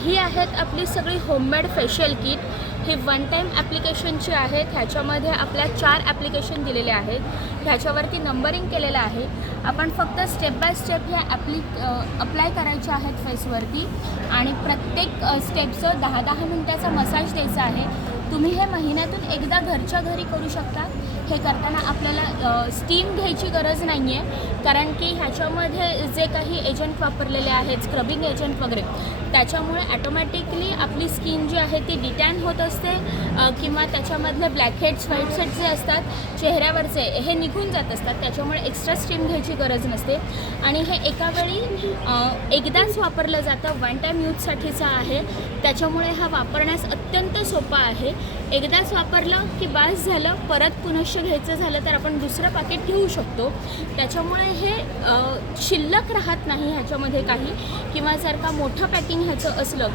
ही आहेत आपली सगळी होममेड फेशियल किट। ही वन टाईम ॲप्लिकेशनची आहेत। ह्याच्यामध्ये आपल्या 4 ॲप्लिकेशन दिलेले आहेत। ह्याच्यावरती नंबरिंग केलेलं आहे। आपण फक्त स्टेप बाय स्टेप ह्या अप्लाय करायचे आहेत फेसवरती आणि प्रत्येक स्टेपचं 10-10 मिनटाचा मसाज द्यायचा आहे। तुम्ही हे महिन्यातून एकदा घरच्या घरी करू शकता। हे करताना आपल्याला स्टीम घ्यायची गरज नाही आहे, कारण की ह्याच्यामध्ये जे काही एजंट वापरलेले आहेत, स्क्रबिंग एजंट वगैरे, त्याच्यामुळे ॲटोमॅटिकली आपली स्किन जी आहे ती डिटॅन होत असते किंवा त्याच्यामधले ब्लॅक हेड्स व्हाईट हेड्स जे असतात चेहऱ्यावरचे हे निघून जात असतात। त्याच्यामुळे एक्स्ट्रा स्टीम घ्यायची गरज नसते आणि हे एका वेळी एकदाच वापरलं जातं। वन टाईम यूजसाठीचा आहे, त्याच्यामुळे हा वापरण्यास अत्यंत सोपा आहे। एकदाच वापरलं की बास झालं। परत पुनश्च घ्यायचं झालं तर आपण दुसरं पॅकेट घेऊ शकतो। त्याच्यामुळे हे शिल्लक राहत नाही ह्याच्यामध्ये काही, किंवा जर का मोठं पॅकिंग ह्याचं असलं